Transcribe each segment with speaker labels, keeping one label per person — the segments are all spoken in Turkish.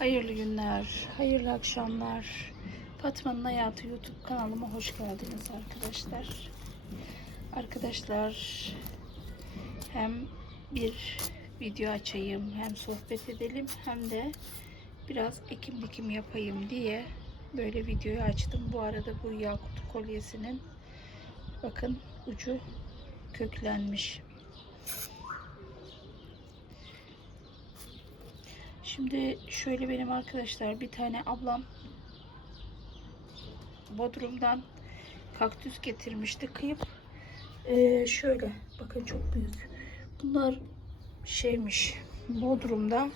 Speaker 1: Hayırlı günler, hayırlı akşamlar. Fatma'nın Hayatı YouTube kanalıma hoş geldiniz arkadaşlar. Arkadaşlar hem bir video açayım, hem sohbet edelim, hem de biraz ekim dikim yapayım diye böyle videoyu açtım. Bu arada bu yakut kolyesinin bakın ucu köklenmiş. Şimdi şöyle benim arkadaşlar bir tane ablam Bodrum'dan kaktüs getirmişti. Kıyıp eee, şöyle bakın çok büyük. Bunlar şeymiş Bodrum'da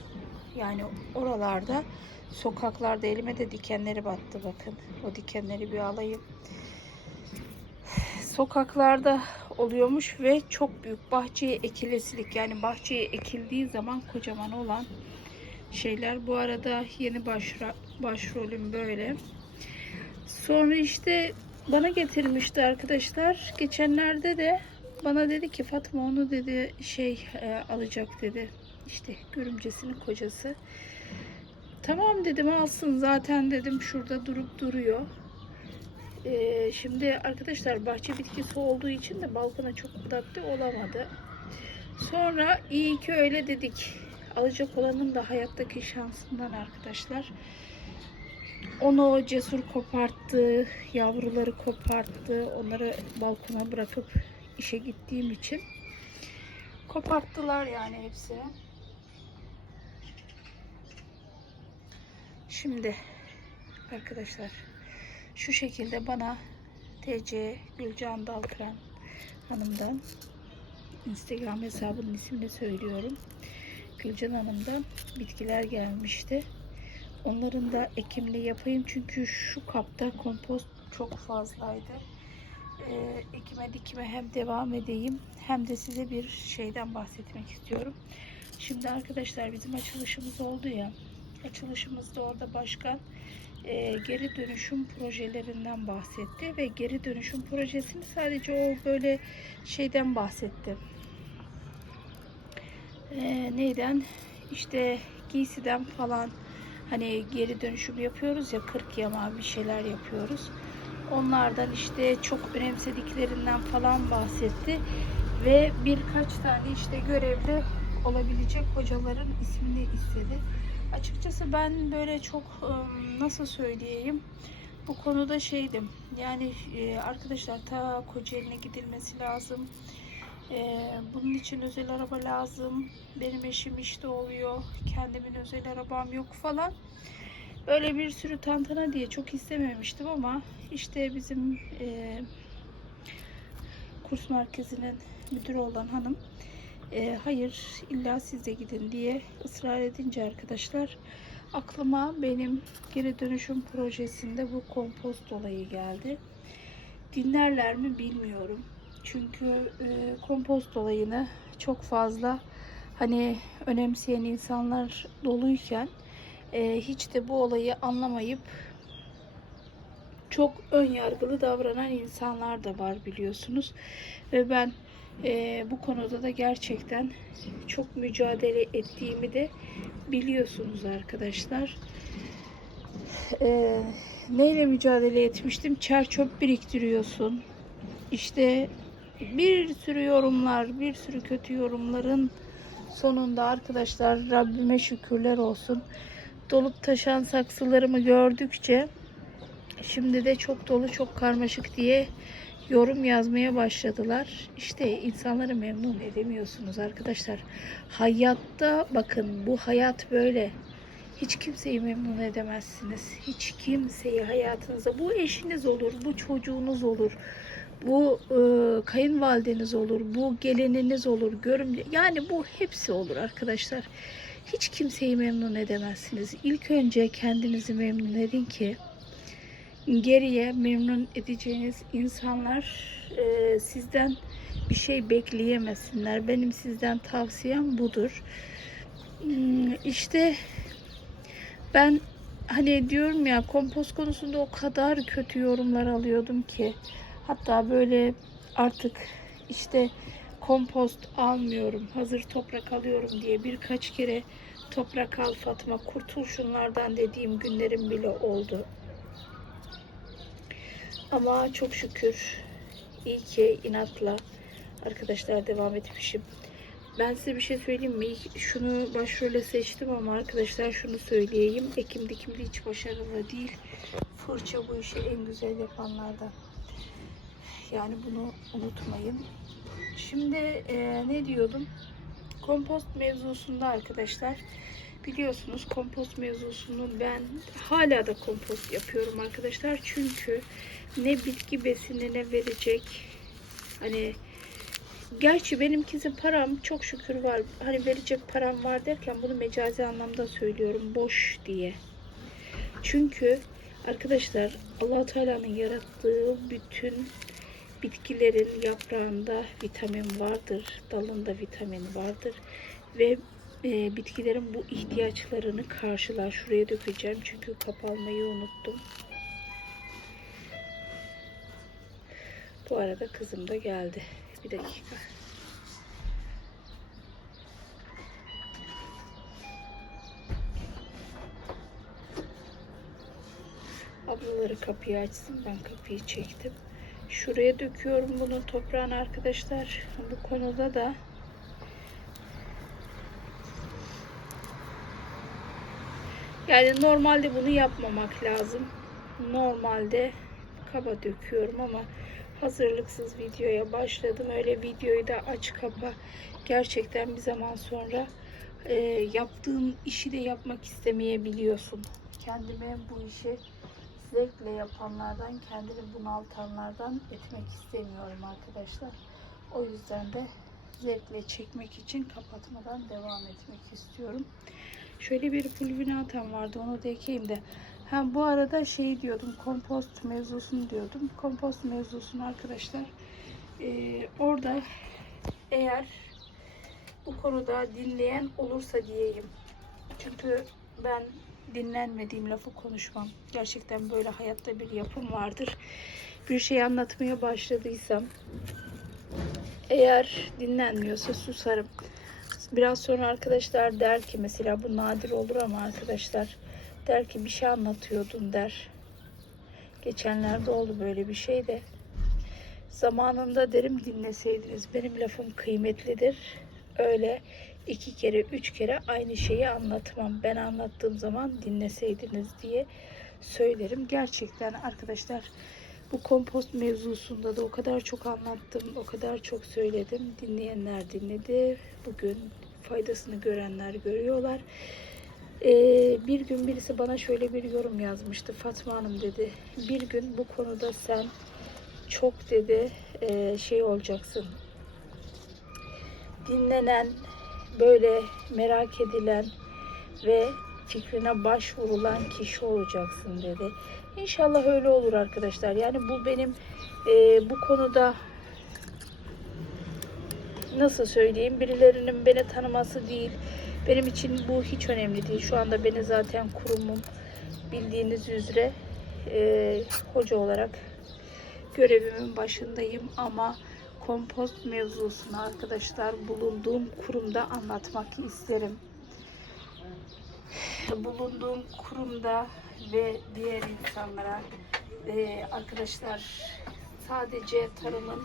Speaker 1: yani oralarda sokaklarda elime de dikenleri battı bakın. O dikenleri bir alayım. Sokaklarda oluyormuş ve çok büyük bahçeye ekilesilik yani bahçeye ekildiği zaman kocaman olan şeyler. Bu arada yeni başra, başrolüm böyle. Sonra işte bana getirmişti arkadaşlar. Geçenlerde de bana dedi ki Fatma onu dedi şey e, alacak dedi. İşte görümcesinin kocası. Tamam dedim alsın zaten dedim şurada durup duruyor. E, şimdi arkadaşlar bahçe bitkisi olduğu için de balkona çok adapte olamadı. Sonra iyi ki öyle dedik. Alacak olanın da hayattaki şansından arkadaşlar. Onu o cesur koparttı, yavruları koparttı. Onları balkona bırakıp işe gittiğim için koparttılar yani hepsi. Şimdi arkadaşlar şu şekilde bana TC Gülcan Dalkıran hanımdan Instagram hesabının ismini söylüyorum. Gülcan Hanım'dan bitkiler gelmişti. Onların da ekimli yapayım çünkü şu kapta kompost çok fazlaydı. Ee, ekime dikime hem devam edeyim hem de size bir şeyden bahsetmek istiyorum. Şimdi arkadaşlar bizim açılışımız oldu ya. Açılışımızda orada başkan e, geri dönüşüm projelerinden bahsetti ve geri dönüşüm projesini sadece o böyle şeyden bahsetti. Ee, neyden? İşte giysiden falan hani geri dönüşüm yapıyoruz ya 40 yama bir şeyler yapıyoruz. Onlardan işte çok önemsediklerinden falan bahsetti ve birkaç tane işte görevli olabilecek hocaların ismini istedi. Açıkçası ben böyle çok ım, nasıl söyleyeyim bu konuda şeydim. Yani e, arkadaşlar ta Kocaeli'ne gidilmesi lazım. Ee, bunun için özel araba lazım. Benim eşim işte oluyor. Kendimin özel arabam yok falan. Böyle bir sürü tantana diye çok istememiştim ama işte bizim e, kurs merkezinin müdürü olan hanım e, hayır illa siz de gidin diye ısrar edince arkadaşlar aklıma benim geri dönüşüm projesinde bu kompost olayı geldi. Dinlerler mi bilmiyorum. Çünkü e, kompost olayını çok fazla hani önemseyen insanlar doluyken e, hiç de bu olayı anlamayıp çok ön yargılı davranan insanlar da var biliyorsunuz. Ve ben e, bu konuda da gerçekten çok mücadele ettiğimi de biliyorsunuz arkadaşlar. E, neyle mücadele etmiştim? Çer çöp biriktiriyorsun. İşte bir sürü yorumlar, bir sürü kötü yorumların sonunda arkadaşlar Rabbime şükürler olsun. Dolup taşan saksılarımı gördükçe şimdi de çok dolu, çok karmaşık diye yorum yazmaya başladılar. İşte insanları memnun edemiyorsunuz arkadaşlar. Hayatta bakın bu hayat böyle. Hiç kimseyi memnun edemezsiniz. Hiç kimseyi hayatınıza bu eşiniz olur, bu çocuğunuz olur bu e, kayınvalideniz olur, bu gelininiz olur, görüm yani bu hepsi olur arkadaşlar. Hiç kimseyi memnun edemezsiniz. İlk önce kendinizi memnun edin ki geriye memnun edeceğiniz insanlar e, sizden bir şey bekleyemesinler. Benim sizden tavsiyem budur. Hmm, İşte ben hani diyorum ya kompost konusunda o kadar kötü yorumlar alıyordum ki Hatta böyle artık işte kompost almıyorum, hazır toprak alıyorum diye birkaç kere Toprak al Fatma kurtul şunlardan dediğim günlerim bile oldu. Ama çok şükür iyi ki inatla arkadaşlar devam etmişim. Ben size bir şey söyleyeyim mi? Şunu başrole seçtim ama arkadaşlar şunu söyleyeyim. Ekim dikimde hiç başarılı değil. Fırça bu işi en güzel yapanlardan. Yani bunu unutmayın. Şimdi e, ne diyordum? Kompost mevzusunda arkadaşlar biliyorsunuz kompost mevzusunu ben hala da kompost yapıyorum arkadaşlar. Çünkü ne bitki besinine verecek hani gerçi benimkisi param çok şükür var. Hani verecek param var derken bunu mecazi anlamda söylüyorum boş diye. Çünkü arkadaşlar allah Teala'nın yarattığı bütün bitkilerin yaprağında vitamin vardır, dalında vitamin vardır ve e, bitkilerin bu ihtiyaçlarını karşılar. Şuraya dökeceğim çünkü kapalmayı unuttum. Bu arada kızım da geldi. Bir dakika. Ablaları kapıyı açsın. Ben kapıyı çektim. Şuraya döküyorum bunu toprağın arkadaşlar. Bu konuda da yani normalde bunu yapmamak lazım. Normalde kaba döküyorum ama hazırlıksız videoya başladım. Öyle videoyu da aç kapa gerçekten bir zaman sonra e, yaptığım işi de yapmak istemeyebiliyorsun. Kendime bu işi zevkle yapanlardan, kendini bunaltanlardan etmek istemiyorum arkadaşlar. O yüzden de zevkle çekmek için kapatmadan devam etmek istiyorum. Şöyle bir pulvinatam vardı onu da ekeyim de. Ha bu arada şey diyordum kompost mevzusunu diyordum. Kompost mevzusunu arkadaşlar e, orada eğer bu konuda dinleyen olursa diyeyim. Çünkü ben dinlenmediğim lafı konuşmam. Gerçekten böyle hayatta bir yapım vardır. Bir şey anlatmaya başladıysam eğer dinlenmiyorsa susarım. Biraz sonra arkadaşlar der ki mesela bu nadir olur ama arkadaşlar der ki bir şey anlatıyordun der. Geçenlerde oldu böyle bir şey de. Zamanında derim dinleseydiniz benim lafım kıymetlidir. Öyle iki kere, üç kere aynı şeyi anlatmam. Ben anlattığım zaman dinleseydiniz diye söylerim. Gerçekten arkadaşlar bu kompost mevzusunda da o kadar çok anlattım, o kadar çok söyledim. Dinleyenler dinledi. Bugün faydasını görenler görüyorlar. Ee, bir gün birisi bana şöyle bir yorum yazmıştı. Fatma Hanım dedi. Bir gün bu konuda sen çok dedi e, şey olacaksın. Dinlenen, böyle merak edilen ve fikrine başvurulan kişi olacaksın dedi. İnşallah öyle olur arkadaşlar. Yani bu benim e, bu konuda nasıl söyleyeyim birilerinin beni tanıması değil. Benim için bu hiç önemli değil. Şu anda beni zaten kurumum bildiğiniz üzere e, hoca olarak görevimin başındayım ama kompost mevzusunu arkadaşlar bulunduğum kurumda anlatmak isterim. Bulunduğum kurumda ve diğer insanlara e, arkadaşlar sadece tarımın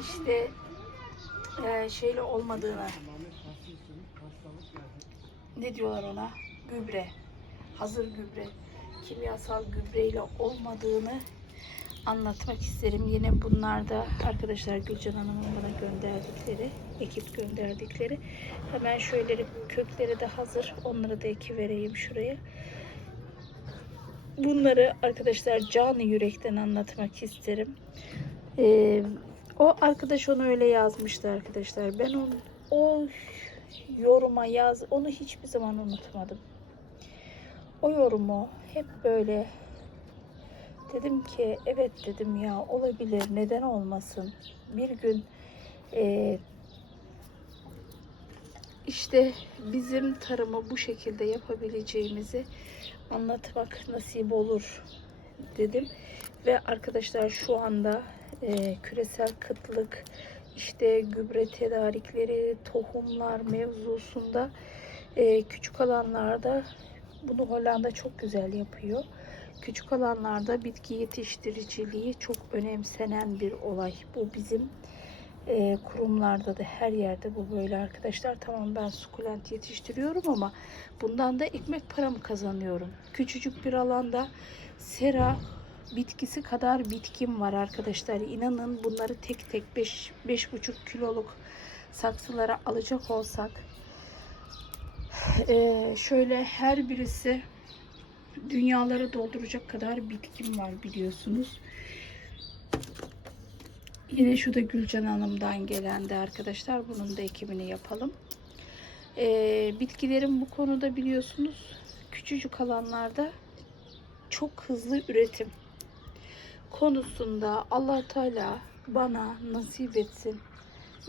Speaker 1: işte e, şeyle olmadığını ne diyorlar ona gübre hazır gübre kimyasal gübreyle olmadığını anlatmak isterim. Yine bunlar da arkadaşlar Gülcan Hanım'ın bana gönderdikleri, ekip gönderdikleri. Hemen şöyle kökleri de hazır. Onları da eki vereyim şuraya. Bunları arkadaşlar canı yürekten anlatmak isterim. Ee, o arkadaş onu öyle yazmıştı arkadaşlar. Ben onu, o yoruma yaz, onu hiçbir zaman unutmadım. O yorumu hep böyle Dedim ki evet dedim ya olabilir neden olmasın. Bir gün e, işte bizim tarımı bu şekilde yapabileceğimizi anlatmak nasip olur dedim. Ve arkadaşlar şu anda e, küresel kıtlık işte gübre tedarikleri, tohumlar mevzusunda Ee, küçük alanlarda bunu Hollanda çok güzel yapıyor. Küçük alanlarda bitki yetiştiriciliği çok önemsenen bir olay. Bu bizim e, kurumlarda da her yerde bu böyle arkadaşlar. Tamam ben sukulent yetiştiriyorum ama bundan da ekmek paramı kazanıyorum. Küçücük bir alanda sera bitkisi kadar bitkim var arkadaşlar. İnanın bunları tek tek 5 5,5 kiloluk saksılara alacak olsak e, şöyle her birisi dünyaları dolduracak kadar bitkim var biliyorsunuz. Yine şu da Gülcan Hanım'dan gelendi arkadaşlar. Bunun da ekimini yapalım. Ee, bitkilerin bu konuda biliyorsunuz küçücük alanlarda çok hızlı üretim konusunda Allah Teala bana nasip etsin.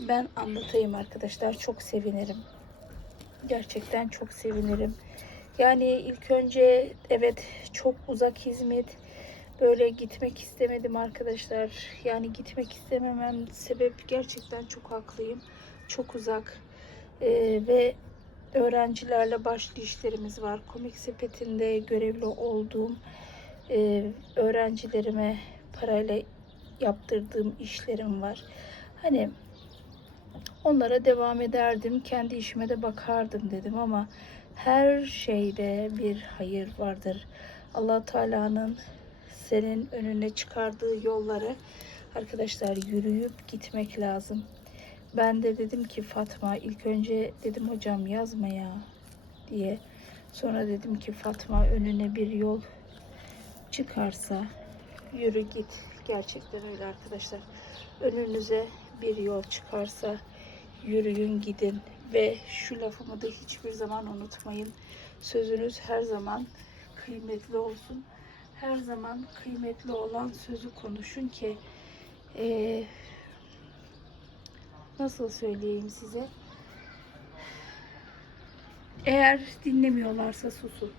Speaker 1: Ben anlatayım arkadaşlar. Çok sevinirim. Gerçekten çok sevinirim. Yani ilk önce evet çok uzak hizmet böyle gitmek istemedim arkadaşlar. Yani gitmek istememem sebep gerçekten çok haklıyım. Çok uzak Ee, ve öğrencilerle başlı işlerimiz var. Komik sepetinde görevli olduğum e, öğrencilerime parayla yaptırdığım işlerim var. Hani onlara devam ederdim. Kendi işime de bakardım dedim ama her şeyde bir hayır vardır. Allah Teala'nın senin önüne çıkardığı yolları arkadaşlar yürüyüp gitmek lazım. Ben de dedim ki Fatma ilk önce dedim hocam yazma ya diye. Sonra dedim ki Fatma önüne bir yol çıkarsa yürü git. Gerçekten öyle arkadaşlar. Önünüze bir yol çıkarsa yürüyün gidin ve şu lafımı da hiçbir zaman unutmayın. Sözünüz her zaman kıymetli olsun. Her zaman kıymetli olan sözü konuşun ki eee, nasıl söyleyeyim size? Eğer dinlemiyorlarsa susun.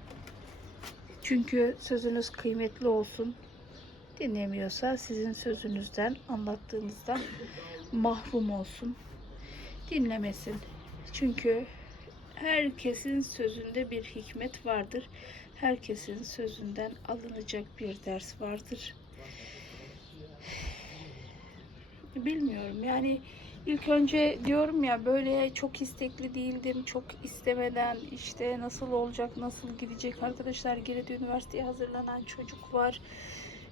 Speaker 1: Çünkü sözünüz kıymetli olsun. Dinlemiyorsa sizin sözünüzden, anlattığınızdan mahrum olsun. Dinlemesin. Çünkü herkesin sözünde bir hikmet vardır. Herkesin sözünden alınacak bir ders vardır. Bilmiyorum yani ilk önce diyorum ya böyle çok istekli değildim. Çok istemeden işte nasıl olacak, nasıl gidecek arkadaşlar geride üniversiteye hazırlanan çocuk var.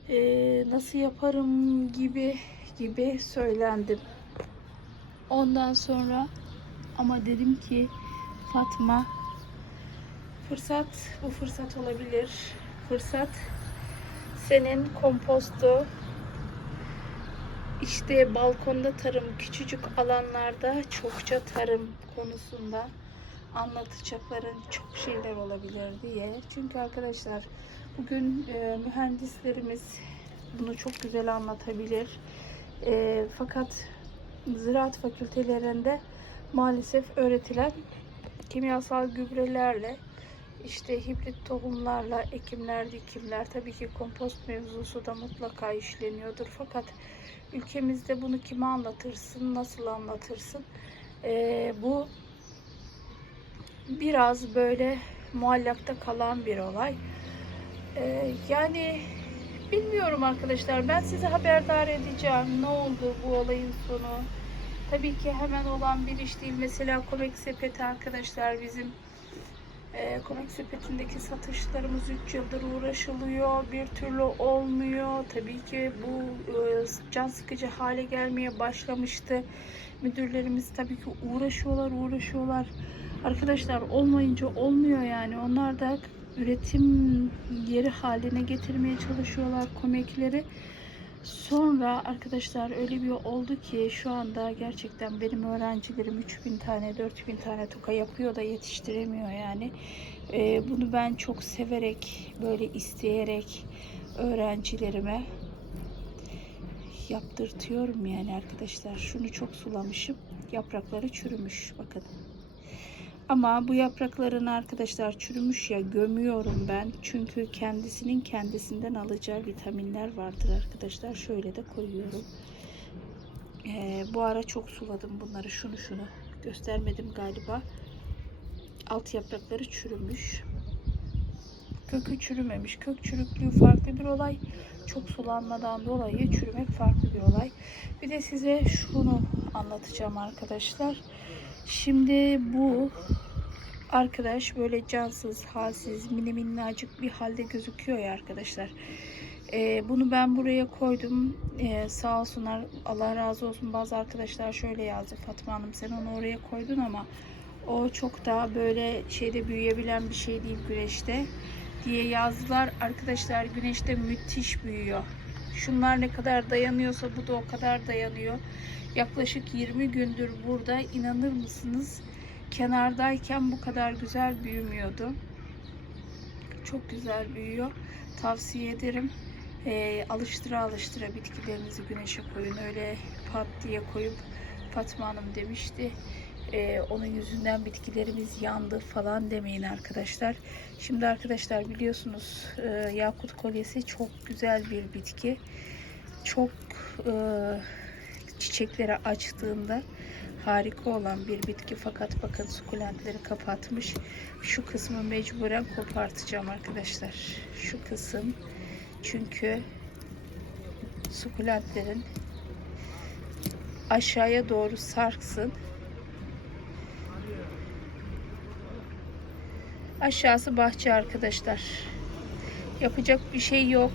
Speaker 1: Ee, nasıl yaparım gibi gibi söylendim. Ondan sonra ama dedim ki Fatma fırsat bu fırsat olabilir. Fırsat senin kompostu işte balkonda tarım, küçücük alanlarda çokça tarım konusunda anlatacakların çok şeyler olabilir diye. Çünkü arkadaşlar bugün e, mühendislerimiz bunu çok güzel anlatabilir. E, fakat ziraat fakültelerinde maalesef öğretilen kimyasal gübrelerle işte hibrit tohumlarla ekimler, dikimler tabii ki kompost mevzusu da mutlaka işleniyordur. Fakat ülkemizde bunu kime anlatırsın, nasıl anlatırsın? Ee, bu biraz böyle muallakta kalan bir olay. Ee, yani bilmiyorum arkadaşlar. Ben size haberdar edeceğim. Ne oldu bu olayın sonu? Tabii ki hemen olan bir iş değil. Mesela Komik Sepeti arkadaşlar bizim e, Komik Sepeti'ndeki satışlarımız 3 yıldır uğraşılıyor. Bir türlü olmuyor. Tabii ki bu e, can sıkıcı hale gelmeye başlamıştı. Müdürlerimiz tabii ki uğraşıyorlar, uğraşıyorlar. Arkadaşlar olmayınca olmuyor yani. Onlar da üretim yeri haline getirmeye çalışıyorlar komikleri. Sonra arkadaşlar öyle bir oldu ki şu anda gerçekten benim öğrencilerim 3000 tane 4000 tane toka yapıyor da yetiştiremiyor yani. Ee, bunu ben çok severek böyle isteyerek öğrencilerime yaptırtıyorum yani arkadaşlar. Şunu çok sulamışım. Yaprakları çürümüş bakın. Ama bu yapraklarını arkadaşlar çürümüş ya gömüyorum ben. Çünkü kendisinin kendisinden alacağı vitaminler vardır arkadaşlar. Şöyle de koyuyorum. Ee, bu ara çok suladım bunları. Şunu şunu göstermedim galiba. alt yaprakları çürümüş. Kökü çürümemiş. Kök çürüklüğü farklı bir olay. Çok sulanmadan dolayı çürümek farklı bir olay. Bir de size şunu anlatacağım arkadaşlar. Şimdi bu arkadaş böyle cansız, halsiz, mini minnacık bir halde gözüküyor ya arkadaşlar. Ee, bunu ben buraya koydum. Ee, sağ olsunlar Allah razı olsun bazı arkadaşlar şöyle yazdı. Fatma Hanım sen onu oraya koydun ama o çok daha böyle şeyde büyüyebilen bir şey değil güneşte diye yazdılar. Arkadaşlar güneşte müthiş büyüyor. Şunlar ne kadar dayanıyorsa bu da o kadar dayanıyor. Yaklaşık 20 gündür burada inanır mısınız? Kenardayken bu kadar güzel büyümüyordu. Çok güzel büyüyor. Tavsiye ederim. Ee, alıştıra alıştıra bitkilerinizi güneşe koyun. Öyle pat diye koyup Fatma Hanım demişti. Ee, onun yüzünden bitkilerimiz yandı falan demeyin arkadaşlar. Şimdi arkadaşlar biliyorsunuz e, yakut kolyesi çok güzel bir bitki. Çok e, çiçekleri açtığında harika olan bir bitki fakat bakın sukulentleri kapatmış. Şu kısmı mecburen kopartacağım arkadaşlar. Şu kısım çünkü sukulentlerin aşağıya doğru sarksın. Aşağısı bahçe arkadaşlar. Yapacak bir şey yok.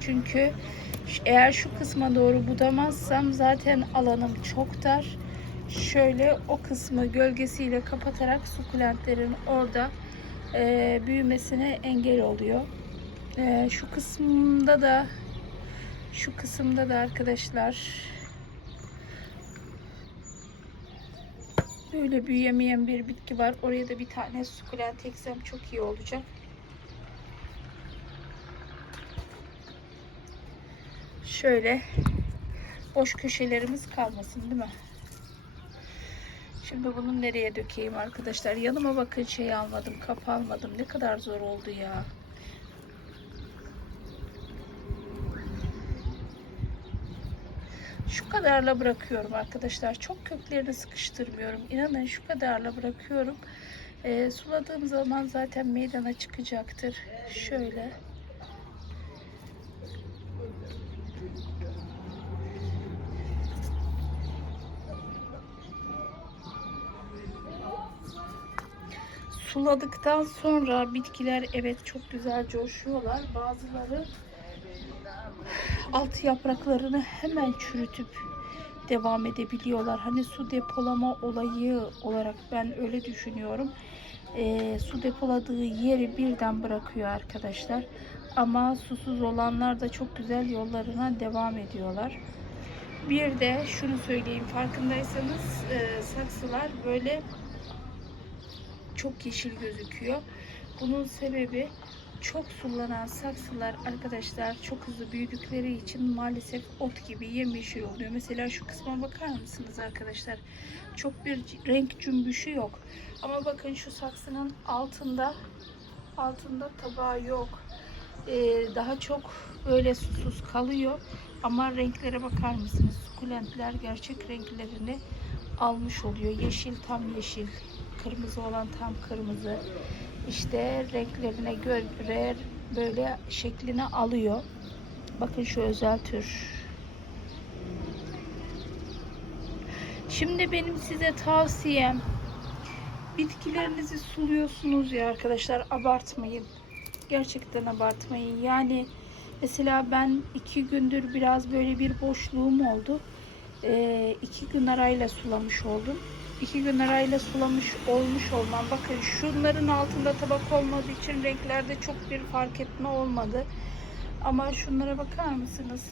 Speaker 1: Çünkü eğer şu kısma doğru budamazsam zaten alanım çok dar. Şöyle o kısmı gölgesiyle kapatarak sukulentlerin orada e, büyümesine engel oluyor. E, şu kısımda da şu kısımda da arkadaşlar böyle büyüyemeyen bir bitki var. Oraya da bir tane sukulent eksem çok iyi olacak. Şöyle boş köşelerimiz kalmasın değil mi? Şimdi bunu nereye dökeyim arkadaşlar? Yanıma bakın şey almadım, kap almadım. Ne kadar zor oldu ya. Şu kadarla bırakıyorum arkadaşlar. Çok köklerini sıkıştırmıyorum. İnanın şu kadarla bırakıyorum. Ee, suladığım zaman zaten meydana çıkacaktır. Şöyle. Suladıktan sonra bitkiler evet çok güzel coşuyorlar. Bazıları alt yapraklarını hemen çürütüp devam edebiliyorlar. Hani su depolama olayı olarak ben öyle düşünüyorum. Ee, su depoladığı yeri birden bırakıyor arkadaşlar. Ama susuz olanlar da çok güzel yollarına devam ediyorlar. Bir de şunu söyleyeyim farkındaysanız e, saksılar böyle çok yeşil gözüküyor. Bunun sebebi çok sulanan saksılar arkadaşlar çok hızlı büyüdükleri için maalesef ot gibi yemyeşil oluyor. Mesela şu kısma bakar mısınız arkadaşlar? Çok bir renk cümbüşü yok. Ama bakın şu saksının altında altında tabağı yok. Ee, daha çok böyle susuz kalıyor. Ama renklere bakar mısınız? Sukulentler gerçek renklerini almış oluyor. Yeşil tam yeşil. Kırmızı olan tam kırmızı işte renklerine göre böyle şeklini alıyor. Bakın şu özel tür. Şimdi benim size tavsiyem bitkilerinizi suluyorsunuz ya arkadaşlar abartmayın. Gerçekten abartmayın. Yani mesela ben iki gündür biraz böyle bir boşluğum oldu. Ee, iki gün arayla sulamış oldum iki gün arayla sulamış olmuş olmam. Bakın şunların altında tabak olmadığı için renklerde çok bir fark etme olmadı. Ama şunlara bakar mısınız?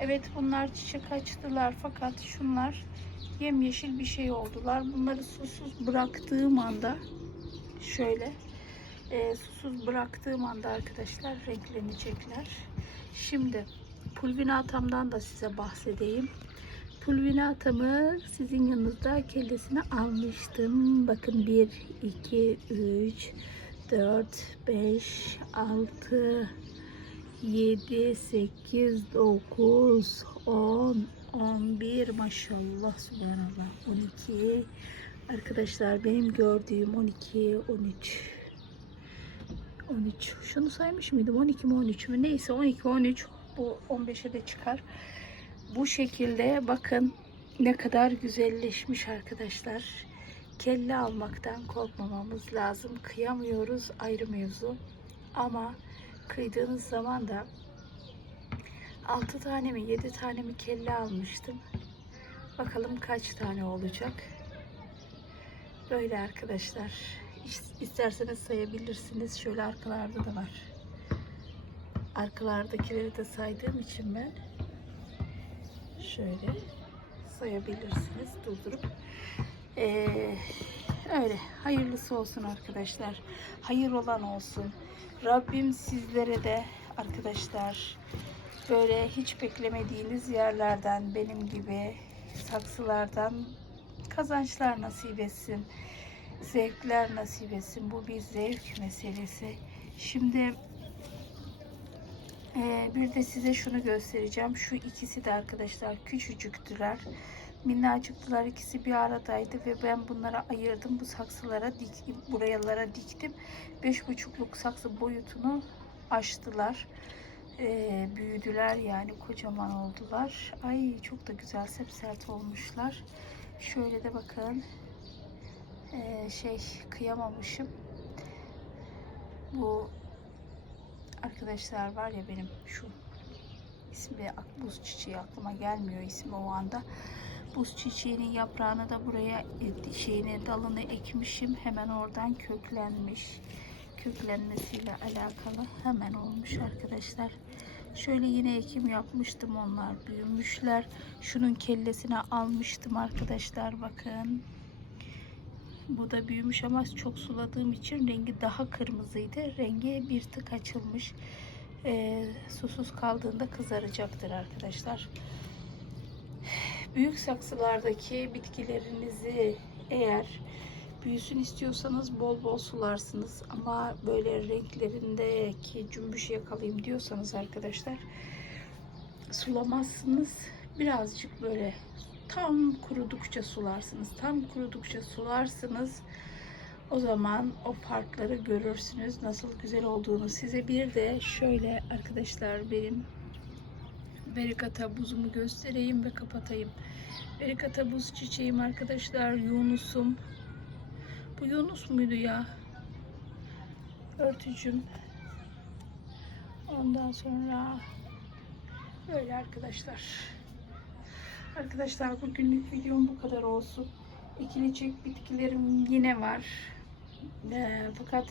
Speaker 1: Evet bunlar çiçek açtılar fakat şunlar yemyeşil bir şey oldular. Bunları susuz bıraktığım anda şöyle e, susuz bıraktığım anda arkadaşlar renklenecekler. Şimdi pulvinatamdan da size bahsedeyim. Pulvinatamı sizin yanınızda kellesini almıştım. Bakın 1, 2, 3, 4, 5, 6, 7, 8, 9, 10, 11 maşallah subhanallah 12, Arkadaşlar benim gördüğüm 12, 13, 13. Şunu saymış mıydım? 12 mi 13 mü? Neyse 12, 13. Bu 15'e de çıkar. Bu şekilde bakın ne kadar güzelleşmiş arkadaşlar. Kelle almaktan korkmamamız lazım. Kıyamıyoruz ayrı mevzu. Ama kıydığınız zaman da 6 tane mi 7 tane mi kelle almıştım. Bakalım kaç tane olacak. Böyle arkadaşlar. İs- İsterseniz sayabilirsiniz. Şöyle arkalarda da var. Arkalardakileri de saydığım için ben şöyle sayabilirsiniz durdurup. Ee, öyle hayırlısı olsun arkadaşlar. Hayır olan olsun. Rabbim sizlere de arkadaşlar böyle hiç beklemediğiniz yerlerden benim gibi saksılardan kazançlar nasip etsin. Zevkler nasip etsin. Bu bir zevk meselesi. Şimdi ee, bir de size şunu göstereceğim. Şu ikisi de arkadaşlar küçücüktüler. Minnacıktılar. ikisi bir aradaydı ve ben bunlara ayırdım. Bu saksılara diktim. Burayalara diktim. Beş buçukluk saksı boyutunu aştılar. Ee, büyüdüler yani kocaman oldular. Ay çok da güzel sepsert olmuşlar. Şöyle de bakın. Ee, şey kıyamamışım. Bu arkadaşlar var ya benim şu ismi buz çiçeği aklıma gelmiyor ismi o anda. Buz çiçeğinin yaprağını da buraya şeyini dalını ekmişim. Hemen oradan köklenmiş. Köklenmesiyle alakalı hemen olmuş arkadaşlar. Şöyle yine ekim yapmıştım onlar büyümüşler. Şunun kellesine almıştım arkadaşlar bakın. Bu da büyümüş ama çok suladığım için rengi daha kırmızıydı. Rengi bir tık açılmış. Ee, susuz kaldığında kızaracaktır arkadaşlar. Büyük saksılardaki bitkilerinizi eğer büyüsün istiyorsanız bol bol sularsınız. Ama böyle renklerindeki cümbüş yakalayayım diyorsanız arkadaşlar sulamazsınız. Birazcık böyle tam kurudukça sularsınız. Tam kurudukça sularsınız. O zaman o farkları görürsünüz. Nasıl güzel olduğunu. Size bir de şöyle arkadaşlar benim Berikata buzumu göstereyim ve kapatayım. Berikata buz çiçeğim arkadaşlar. Yunus'um. Bu Yunus muydu ya? Örtücüm. Ondan sonra böyle arkadaşlar. Arkadaşlar bugünlük videom bu kadar olsun. İkilecek bitkilerim yine var. Ee, fakat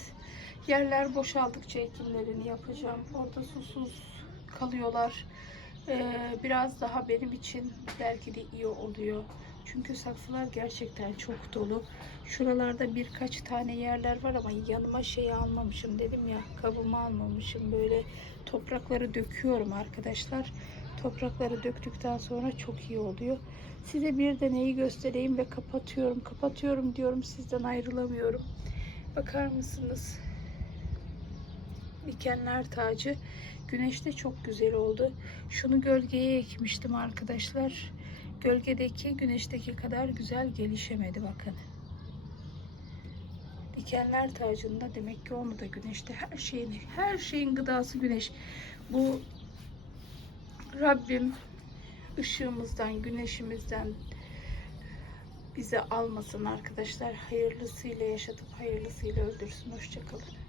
Speaker 1: yerler boşaldıkça ekimlerini yapacağım. Orada susuz kalıyorlar. Ee, biraz daha benim için belki de iyi oluyor. Çünkü saksılar gerçekten çok dolu. Şuralarda birkaç tane yerler var ama yanıma şey almamışım dedim ya kabımı almamışım. Böyle toprakları döküyorum arkadaşlar. Toprakları döktükten sonra çok iyi oluyor. Size bir de neyi göstereyim ve kapatıyorum. Kapatıyorum diyorum sizden ayrılamıyorum. Bakar mısınız? Dikenler tacı. Güneşte çok güzel oldu. Şunu gölgeye ekmiştim arkadaşlar. Gölgedeki güneşteki kadar güzel gelişemedi bakın. Dikenler tacında demek ki onu da güneşte her şeyin her şeyin gıdası güneş. Bu Rabbim ışığımızdan, güneşimizden bize almasın arkadaşlar. Hayırlısıyla yaşatıp hayırlısıyla öldürsün. Hoşçakalın.